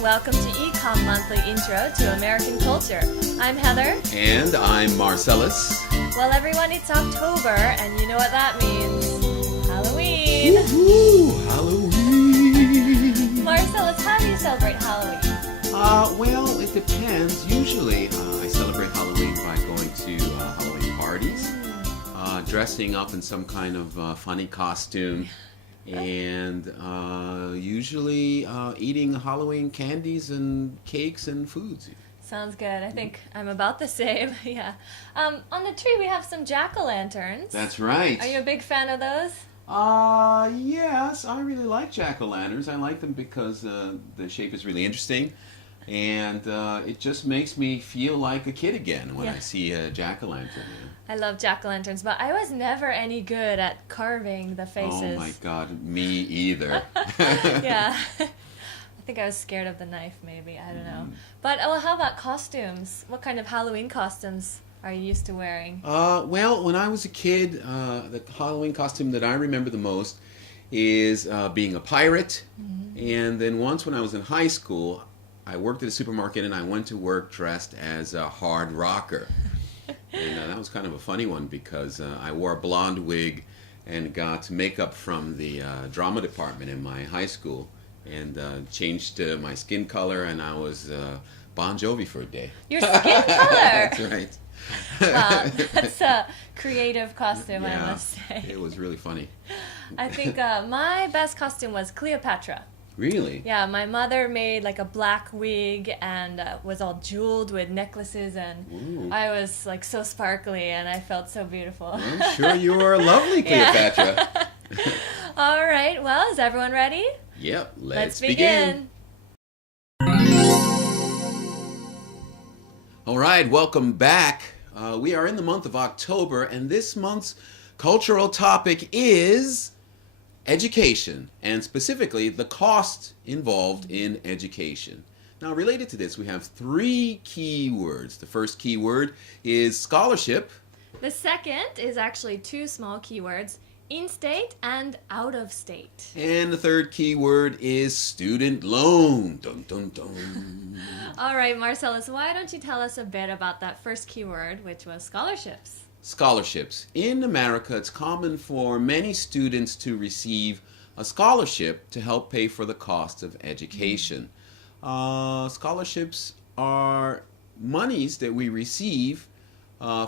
and welcome to Ecom Monthly Intro to American Culture. I'm Heather. And I'm Marcellus. Well, everyone, it's October, and you know what that means. Halloween! Woohoo! Halloween! Marcellus, how do you celebrate Halloween? Well, it depends. Usually, I celebrate Halloween by going to Halloween parties, dressing up in some kind of funny costume, and usually eating Halloween candies and cakes and foods. Sounds good. I think I'm about the same. Yeah. On the tree, we have some jack-o'-lanterns. That's right. Are you a big fan of those? Yes, I really like jack-o'-lanterns. I like them because the shape is really interesting, and it just makes me feel like a kid again when I see a jack-o'-lantern. I love jack-o'-lanterns, but I was never any good at carving the faces. Oh my God, me either. Yeah. I think I was scared of the knife, maybe. I don't know. But how about costumes? What kind of Halloween costumes are you used to wearing? Well, when I was a kid, the Halloween costume that I remember the most is being a pirate. And then once when I was in high school, I worked at a supermarket and I went to work dressed as a hard rocker. And that was kind of a funny one because I wore a blonde wig and got makeup from the drama department in my high school and changed my skin color, and I was Bon Jovi for a day. Your skin color? That's right. Wow, that's a creative costume, I must say. It was really funny. I think my best costume was Cleopatra. Really? Yeah, my mother made like a black wig and was all jeweled with necklaces, and I was like so sparkly and I felt so beautiful. I'm sure you were lovely, Cleopatra. All right, well, is everyone ready? Yep, let's begin. All right, welcome back. We are in the month of October, and this month's cultural topic is education, and specifically the cost involved in education. Now, related to this, we have three key words. The first key word is scholarship. The second is actually two small keywords, in-state and out-of-state. And the third key word is student loan. Dun, dun, dun. All right, Marcellus, why don't you tell us a bit about that first keyword, which was scholarships? Scholarships. In America, it's common for many students to receive a scholarship to help pay for the cost of education. Scholarships are monies that we receive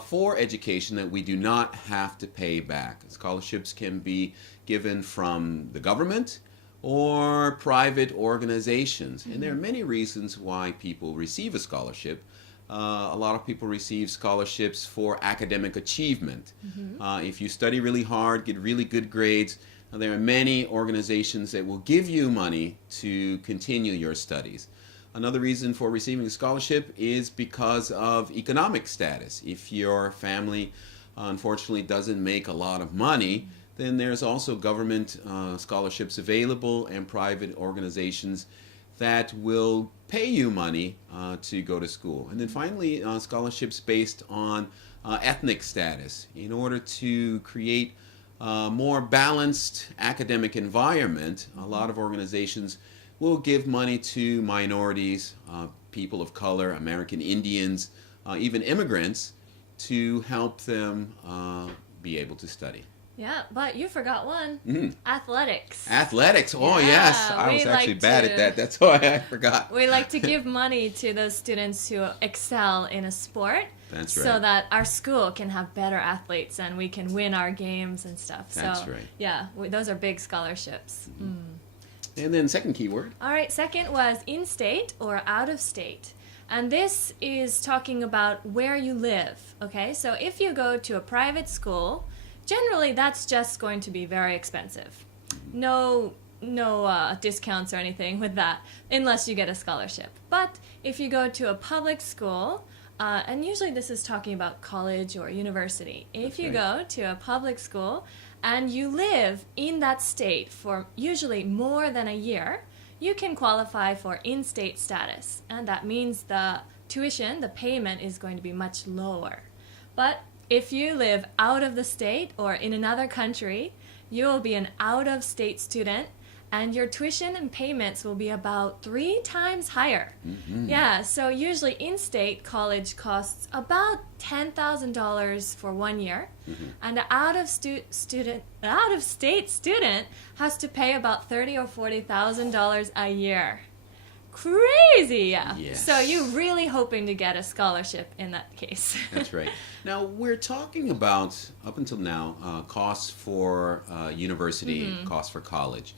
for education that we do not have to pay back. Scholarships can be given from the government or private organizations. And there are many reasons why people receive a scholarship. A lot of people receive scholarships for academic achievement. If you study really hard, get really good grades, there are many organizations that will give you money to continue your studies. Another reason for receiving a scholarship is because of economic status. If your family unfortunately doesn't make a lot of money, then there's also government scholarships available and private organizations that will pay you money to go to school. And then finally, scholarships based on ethnic status. In order to create a more balanced academic environment, a lot of organizations will give money to minorities, people of color, American Indians, even immigrants, to help them be able to study. Yeah, but you forgot one. Athletics. Athletics. Oh, yes. I was actually bad at that. That's why I forgot. We like to give money to those students who excel in a sport. That's right. So that our school can have better athletes and we can win our games and stuff. That's right. Yeah, those are big scholarships. And then second keyword. All right, second was in-state or out-of-state. And this is talking about where you live, okay? So if you go to a private school, generally that's just going to be very expensive. No discounts or anything with that, unless you get a scholarship. But if you go to a public school, and usually this is talking about college or university. If you go to a public school and you live in that state for usually more than a year, you can qualify for in-state status. And that means the tuition, the payment, is going to be much lower. But if you live out of the state or in another country, you will be an out-of-state student, and your tuition and payments will be about 3 times higher. Yeah, so usually in-state college costs about $10,000 for 1 year, and an out-of-state student has to pay about $30,000 or $40,000 a year. Crazy, yeah. Yes. So you're really hoping to get a scholarship in that case. That's right. Now, we're talking about, up until now, costs for university, costs for college.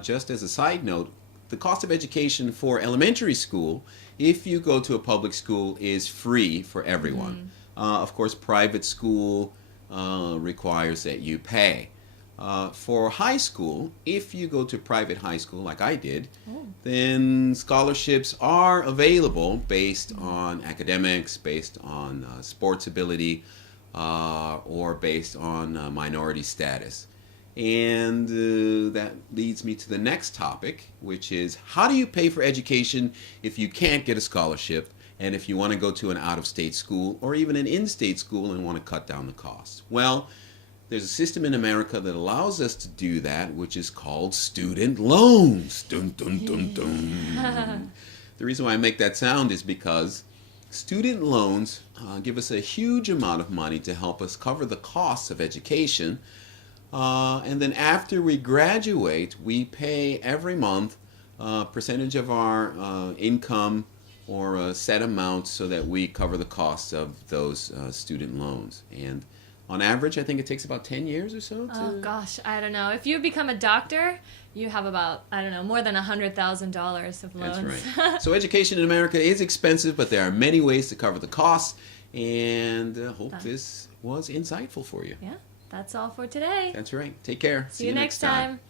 Just as a side note, the cost of education for elementary school, if you go to a public school, is free for everyone. Of course, private school requires that you pay. For high school, if you go to private high school like I did, then scholarships are available based on academics, based on sports ability, or based on minority status. And that leads me to the next topic, which is how do you pay for education if you can't get a scholarship and if you want to go to an out-of-state school or even an in-state school and want to cut down the costs? Well, there's a system in America that allows us to do that, which is called student loans. Dun, dun, dun, dun. The reason why I make that sound is because student loans give us a huge amount of money to help us cover the costs of education. And then after we graduate, we pay every month a percentage of our income or a set amount so that we cover the costs of those student loans. And on average, I think it takes about 10 years or so. Oh gosh, I don't know. If you become a doctor, you have about, I don't know, more than $100,000 of loans. That's right. So education in America is expensive, but there are many ways to cover the costs. And I hope this was insightful for you. Yeah, that's all for today. That's right. Take care. See you next time.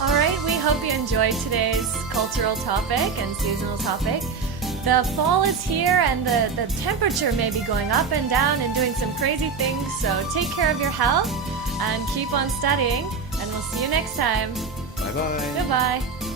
All right, we hope you enjoyed today's cultural topic and seasonal topic. The fall is here and the temperature may be going up and down and doing some crazy things, so take care of your health and keep on studying, and we'll see you next time. Bye-bye. Goodbye.